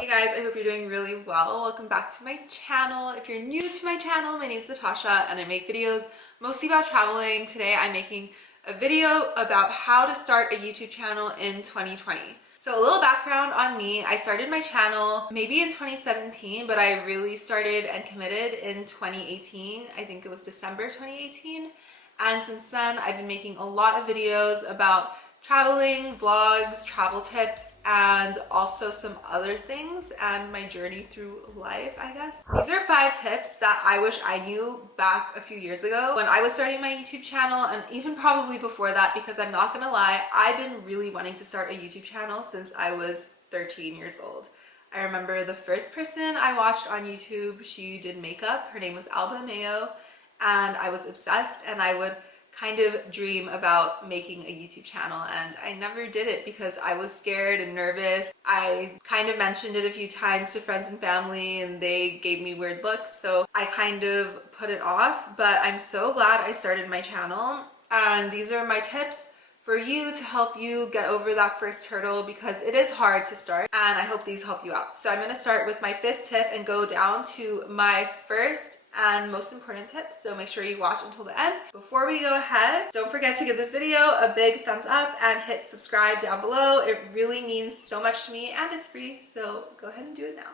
Hey guys, I hope you're doing really well. Welcome back to my channel. If you're new to my channel, my name is Natasha and I make videos mostly about traveling. Today I'm making a video about how to start a YouTube channel in 2020. So a little background on me. I started my channel maybe in 2017, but I really started and committed in 2018. I think it was December 2018. And since then, I've been making a lot of videos about traveling, vlogs, travel tips, and also some other things and my journey through life, I guess. These are 5 tips that I wish I knew back a few years ago when I was starting my YouTube channel, and even probably before that, because I'm not gonna lie, I've been really wanting to start a YouTube channel since I was 13 years old. I remember the first person I watched on YouTube, she did makeup. Her name was Alba Mayo, and I was obsessed, and I would kind of dream about making a YouTube channel, and I never did it because I was scared and nervous. I kind of mentioned it a few times to friends and family and they gave me weird looks, so I kind of put it off, but I'm so glad I started my channel. And these are my tips for you to help you get over that first hurdle, because it is hard to start, and I hope these help you out. So I'm going to start with my 5th tip and go down to my first and most important tips, so make sure you watch until the end. Before we go ahead, don't forget to give this video a big thumbs up and hit subscribe down below. It really means so much to me and it's free, so go ahead and do it now.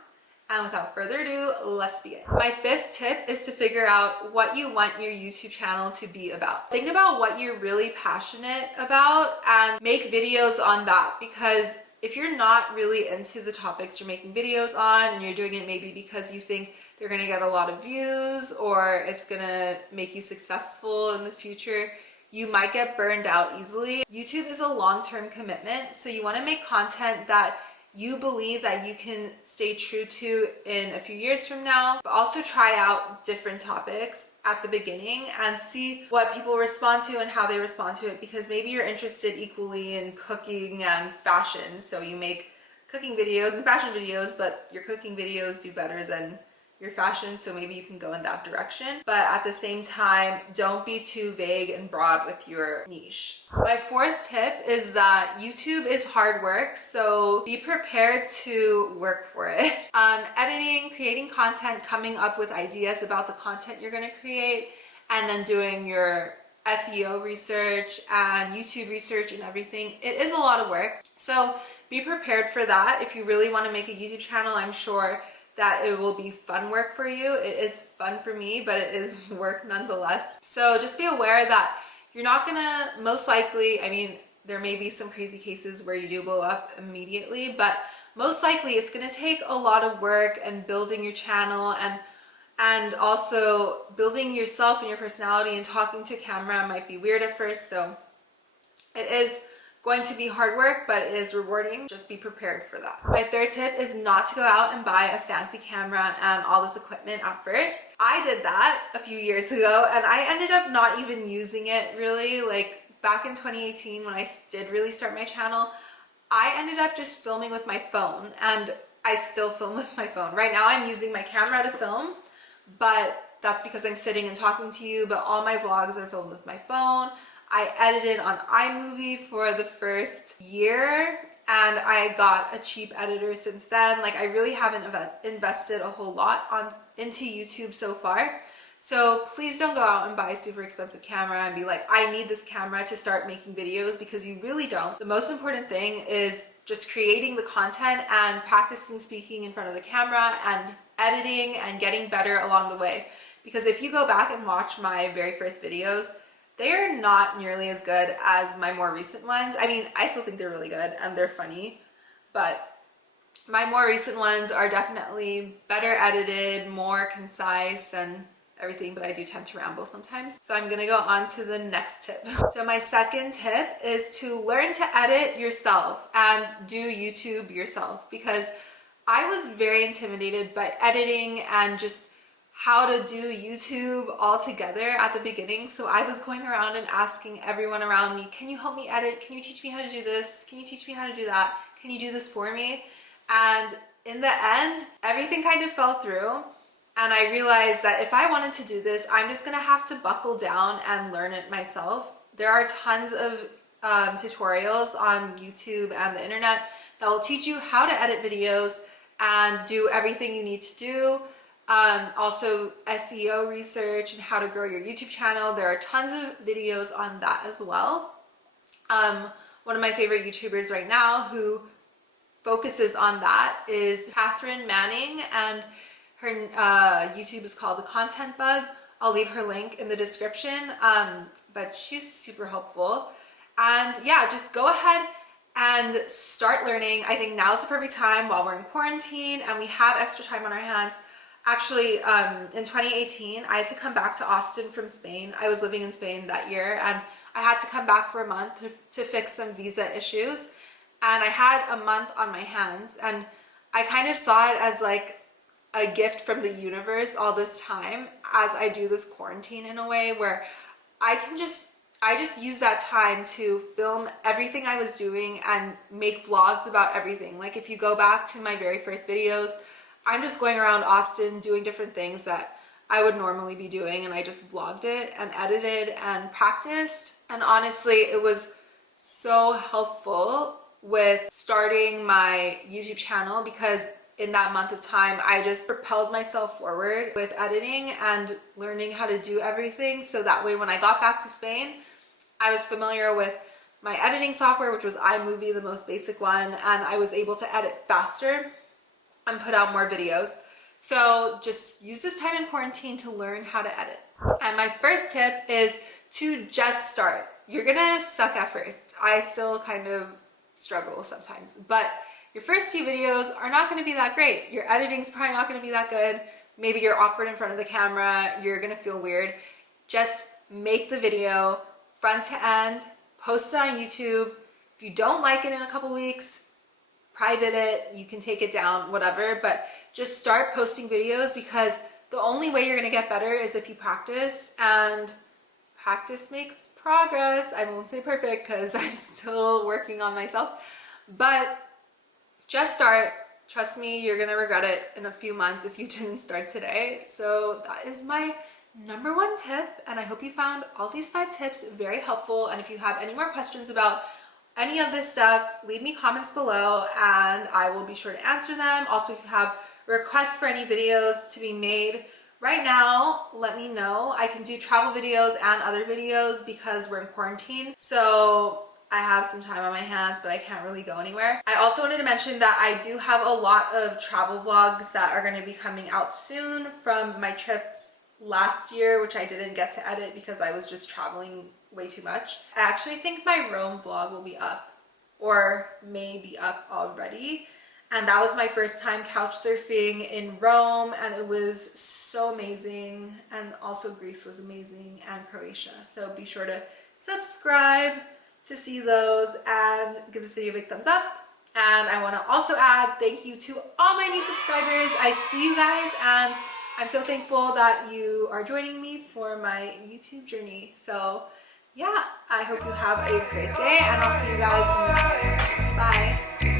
And without further ado, let's begin. My 5th tip is to figure out what you want your YouTube channel to be about. Think about what you're really passionate about and make videos on that, because if you're not really into the topics you're making videos on and you're doing it maybe because you think they're gonna get a lot of views or it's gonna make you successful in the future, you might get burned out easily. YouTube is a long-term commitment, so you wanna make content that you believe that you can stay true to in a few years from now, but also try out different topics at the beginning and see what people respond to and how they respond to it, because maybe you're interested equally in cooking and fashion, so you make cooking videos and fashion videos, but your cooking videos do better than your fashion, so maybe you can go in that direction. But at the same time, don't be too vague and broad with your niche. My 4th tip is that YouTube is hard work, so be prepared to work for it. Editing, creating content, coming up with ideas about the content you're gonna create, and then doing your SEO research and YouTube research and everything. It is a lot of work, so be prepared for that. If you really want to make a YouTube channel, I'm sure that it will be fun work for you. It is fun for me, but it is work nonetheless. So just be aware that you're not gonna, most likely, I mean, there may be some crazy cases where you do blow up immediately, but most likely it's gonna take a lot of work and building your channel and also building yourself and your personality, and talking to camera might be weird at first, so it is going to be hard work, but it is rewarding. Just be prepared for that. My 3rd tip is not to go out and buy a fancy camera and all this equipment at first. I did that a few years ago and I ended up not even using it really. Like back in 2018 when I did really start my channel, I ended up just filming with my phone, and I still film with my phone. Right now I'm using my camera to film, but that's because I'm sitting and talking to you, but all my vlogs are filmed with my phone. I edited on iMovie for the first year, and I got a cheap editor since then. Like, I really haven't invested a whole lot into YouTube so far. So please don't go out and buy a super expensive camera and be like, I need this camera to start making videos, because you really don't. The most important thing is just creating the content and practicing speaking in front of the camera and editing and getting better along the way. Because if you go back and watch my very first videos, they are not nearly as good as my more recent ones. I mean, I still think they're really good and they're funny, but my more recent ones are definitely better edited, more concise and everything, but I do tend to ramble sometimes. So I'm gonna go on to the next tip. So my 2nd tip is to learn to edit yourself and do YouTube yourself, because I was very intimidated by editing and just how to do YouTube all together at the beginning. So I was going around and asking everyone around me, can you help me edit? Can you teach me how to do this? Can you teach me how to do that? Can you do this for me? And in the end, everything kind of fell through. And I realized that if I wanted to do this, I'm just gonna have to buckle down and learn it myself. There are tons of tutorials on YouTube and the internet that will teach you how to edit videos, and do everything you need to do. Also SEO research and how to grow your YouTube channel. There are tons of videos on that as well. One of my favorite YouTubers right now who focuses on that is Cathrin Manning, and her YouTube is called The Content Bug. I'll leave her link in the description, but she's super helpful. And yeah, just go ahead and start learning. I think now is the perfect time while we're in quarantine and we have extra time on our hands. Actually, in 2018, I had to come back to Austin from Spain. I was living in Spain that year, and I had to come back for a month to fix some visa issues. And I had a month on my hands, and I kind of saw it as like a gift from the universe all this time as I do this quarantine, in a way where I just use that time to film everything I was doing and make vlogs about everything. Like if you go back to my very first videos, I'm just going around Austin doing different things that I would normally be doing, and I just vlogged it and edited and practiced. And honestly, it was so helpful with starting my YouTube channel, because in that month of time, I just propelled myself forward with editing and learning how to do everything. So that way, when I got back to Spain, I was familiar with my editing software, which was iMovie, the most basic one, and I was able to edit faster and put out more videos. So just use this time in quarantine to learn how to edit. And my first tip is to just start. You're gonna suck at first. I still kind of struggle sometimes, but your first few videos are not gonna be that great. Your editing's probably not gonna be that good. Maybe you're awkward in front of the camera. You're gonna feel weird. Just make the video front to end, post it on YouTube. If you don't like it in a couple weeks, private it, you can take it down, whatever, but just start posting videos, because the only way you're gonna get better is if you practice, and practice makes progress. I won't say perfect because I'm still working on myself, but just start. Trust me, you're gonna regret it in a few months if you didn't start today. So that is my number one tip, and I hope you found all these 5 tips very helpful. And if you have any more questions about any of this stuff, leave me comments below and I will be sure to answer them. Also, if you have requests for any videos to be made right now, let me know. I can do travel videos and other videos because we're in quarantine. So I have some time on my hands, but I can't really go anywhere. I also wanted to mention that I do have a lot of travel vlogs that are going to be coming out soon from my trips last year, which I didn't get to edit because I was just traveling way too much. I actually think my Rome vlog will be up, or may be up already. And that was my first time couch surfing in Rome, and it was so amazing. And also Greece was amazing, and Croatia. So be sure to subscribe to see those and give this video a big thumbs up. And I want to also add thank you to all my new subscribers. I see you guys, and I'm so thankful that you are joining me for my YouTube journey. So yeah, I hope you have a great day, and I'll see you guys in the next one. Bye.